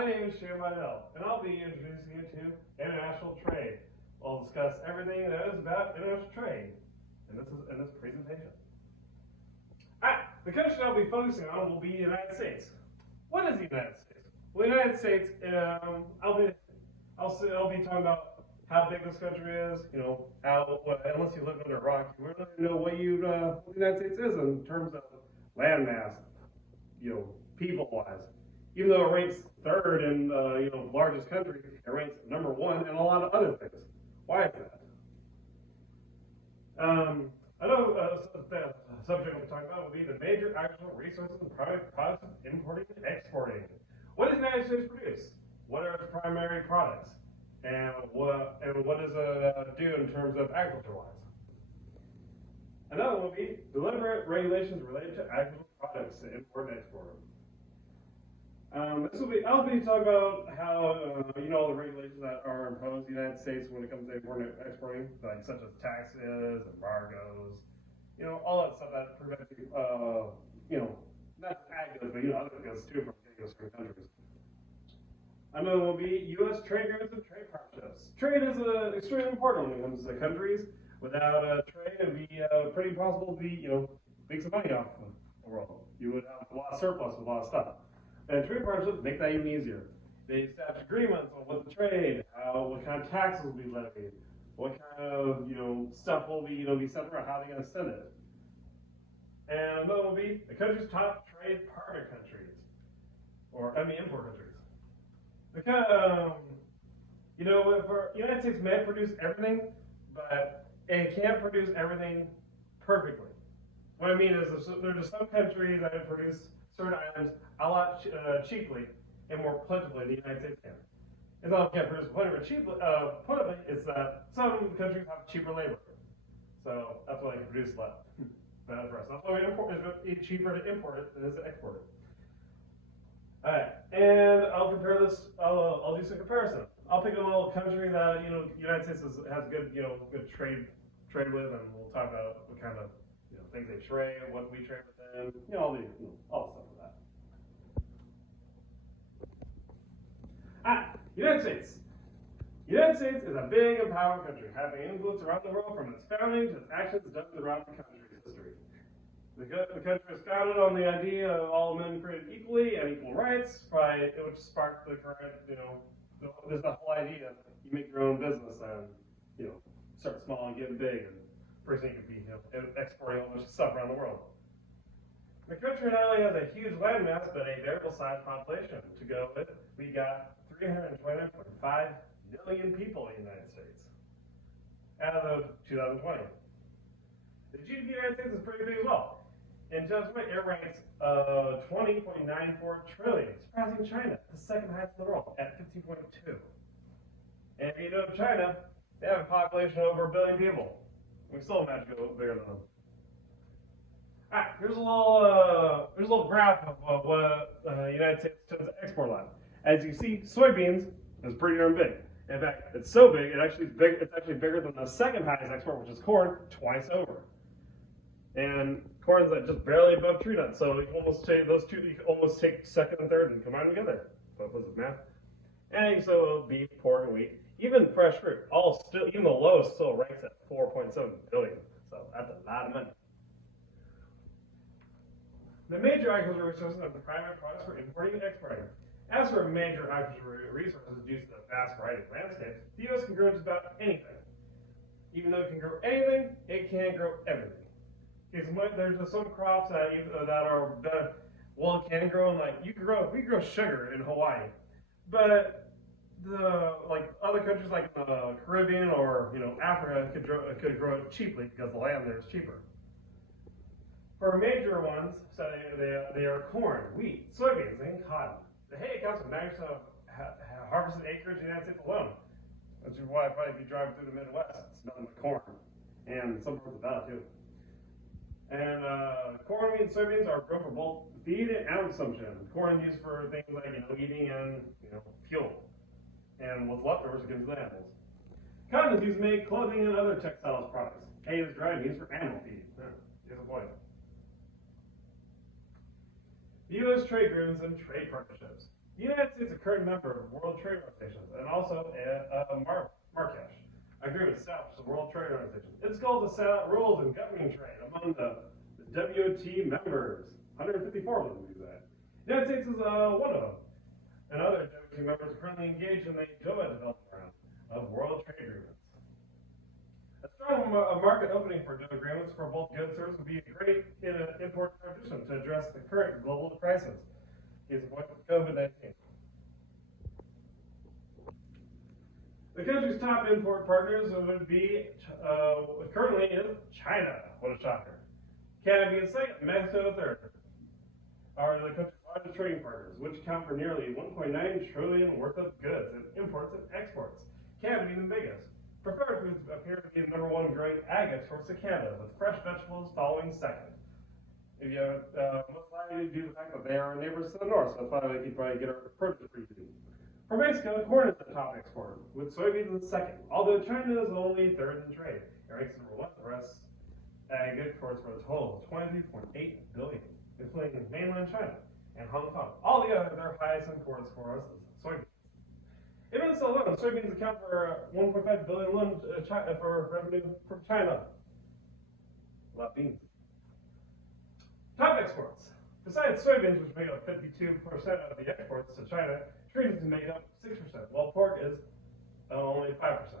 My name is Shane Vidal, and I'll be introducing you to international trade. We'll discuss everything that is about international trade in this presentation. The country I'll be focusing on will be the United States. What is the United States? Well, the United States, I'll be talking about how big this country is. You know, unless you live under a rock, you really know what the United States is in terms of landmass, people-wise. Even though it ranks third in largest country, it ranks number one in a lot of other things. Why is that? I know the subject we'll be talking about will be the major agricultural resources and products of importing and exporting. What does the United States produce? What are its primary products? And what does it do in terms of agriculture-wise? Another one will be deliberate regulations related to agricultural products to import and export. I'll be talking about how the regulations that are imposed in the United States when it comes to importing and exporting, like such as taxes, embargoes, all that stuff that prevents you, not just ag goods, but other goods too from getting to certain countries. Another one will be U.S. trade agreements and trade partnerships. Trade is extremely important when it comes to countries. Without trade, it would be pretty impossible to make some money off of the world. You would have a lot of surplus with a lot of stuff. And trade partnerships make that even easier. They establish agreements on what the trade, what kind of taxes will be levied, what kind of stuff will be sent around, how they're going to send it. And another will be the country's top trade partner countries, import countries. The United States may produce everything, but it can't produce everything perfectly. What I mean is, there are some countries that produce certain items a lot cheaply and more plentifully than the United States can. It's not can't produce plentifully, it's that some countries have cheaper labor. So that's why they can produce less for us. That's why it's cheaper to import it than it is to export it. Alright, and I'll compare this, I'll do some comparison. I'll pick a little country that, the United States has good, good trade with, and we'll talk about what kind of, things they trade, what we trade with them, all the stuff with that. United States. The United States is a big and powerful country, having influence around the world from its founding to its actions done throughout the country's history. The country was founded on the idea of all men created equally and equal rights, which sparked the current, there's the whole idea you make your own business and, start small and get big, and first thing you could be, exporting all this stuff around the world. The country not only has a huge landmass, but a variable sized population to go with. We got 329.5 million people in the United States as of 2020. The GDP of the United States is pretty big as well. In 2020, it ranks 20.94 trillion, surpassing China, the second highest in the world, at 15.2. And if you know China, they have a population of over 1 billion people. We still imagine go bigger than them. Alright, here's a little graph of what the United States tends to export a lot. As you see, soybeans is pretty darn big. In fact, it's so big, it's actually bigger than the second highest export, which is corn, twice over. And corn's just barely above tree nuts, so you can almost take those two, you can almost take second and third and combine them together. So this is math. And so beef, pork, and wheat, even fresh fruit, even the lowest still ranks at 4.7 billion. So that's a lot of money. The major agricultural resources are the primary products for importing and exporting. As for major agricultural resources due to the vast variety of landscapes, the U.S. can grow just about anything. Even though it can grow anything, it can't grow everything. There's just some crops that are better. Well, it can grow, we grow sugar in Hawaii, but other countries like the Caribbean or Africa could grow it cheaply because the land there is cheaper. For major ones, so they are corn, wheat, soybeans, and cotton. The hay accounts for 90% of harvested acreage in the United States alone. Which is why probably if you drive through the Midwest, it's nothing but corn, and some parts of that too. And corn, wheat, and soybeans are grown for both feed and animal consumption. Corn used for things like eating and fuel, and what's leftovers given to the animals. Cotton is used to make clothing and other textiles products. Hay is dried and used for animal feed. Here's a point. The U.S. trade agreements and trade partnerships. The United States is a current member of World Trade Organization and also Marrakesh Agreement established the World Trade Organization. Its goal is to set out rules and governing trade among the WT members. 154 of them do that. The United States is one of them. And other WT members are currently engaged in the Doha development round of World Trade Agreements. A strong market opening for Doha agreements for both goods and services would be a great import transition to address the current global crisis. Is COVID-19. The country's top import partners would be currently is China. What a shocker. Canada being second, Mexico third. Are the country's largest trading partners, which account for nearly 1.9 trillion worth of goods and imports and exports. Canada being the biggest. Preferred foods appear to be the number one growing ag exports to Canada, with fresh vegetables following second. If you most likely due to the fact that they are neighbors to the north, so that's why they could probably get our produce pretty easy. For Mexico, corn is the top exporter, with soybeans in second, although China is only third in trade. It ranks number one. The rest ag exports for a total of 23.8 billion, including mainland China and Hong Kong. All together, their highest imports for us is soybeans. In Minnesota alone, soybeans account for 1.5 billion alone for revenue from China. A lot of beans. Top exports. Besides soybeans, which make up 52% of the exports to China, trees make up 6%, while pork is only 5%.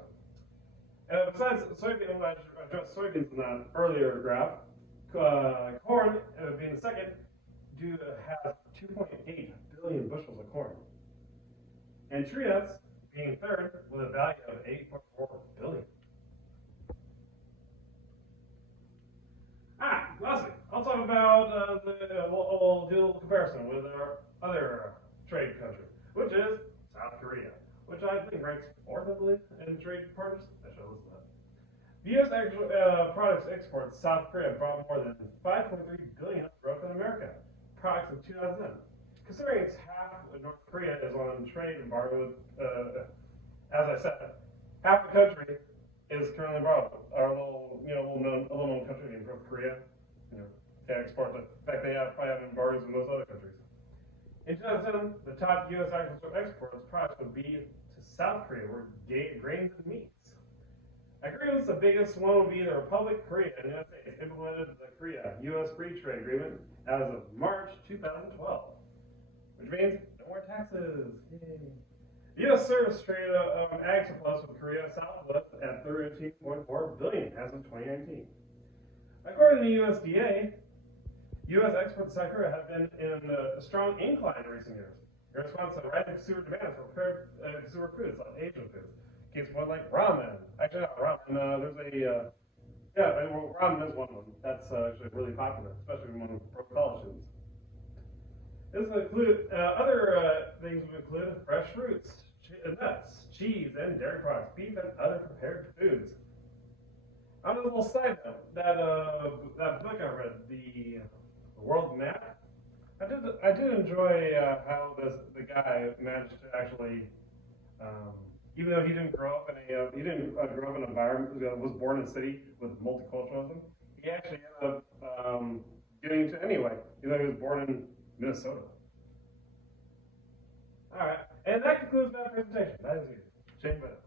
Besides soybeans, I addressed soybeans in that earlier graph. Corn, being the second, have 2.8 billion bushels of corn. And tree nuts, being third, with a value of 8.4 billion. Lastly, I'll talk about we'll do a little comparison with our other trade country, which is South Korea, which I think ranks fourth, I believe, in trade partners. I should list that. The U.S. products exports to South Korea brought more than 5.3 billion of growth in America products in 2010. Considering it's half of North Korea is on trade embargo with, as I said, half the country is currently embargoed. Our little known country named North Korea, they export. In fact, they probably have embargoes with most other countries. In 2010, the top U.S. agricultural exports products would be to South Korea, where grains and meats. Agreements, the biggest one would be the Republic of Korea, and the United States implemented the Korea-U.S. Free Trade Agreement as of March 2012, which means no more taxes. Yay. The U.S. service trade ag surplus with Korea Southwest at $13.4 billion as of 2019. According to the USDA, U.S. exports to South Korea have been in a strong incline in recent years in response to rising consumer demand for prepared consumer foods like Asian foods. In case one like ramen. Actually, not ramen. Ramen is one of them. That's actually really popular, especially among college students. This will include other things would include fresh fruits, nuts, cheese, and dairy products, beef, and other prepared foods. On a little side note, that book I read, the World Map, I did enjoy how the guy managed to actually, even though he didn't grow up in an environment, was born in a city with multiculturalism, he actually ended up getting into anyway, even though he was born in Minnesota. All right, and that concludes my presentation. That is easy. Shane Bennett.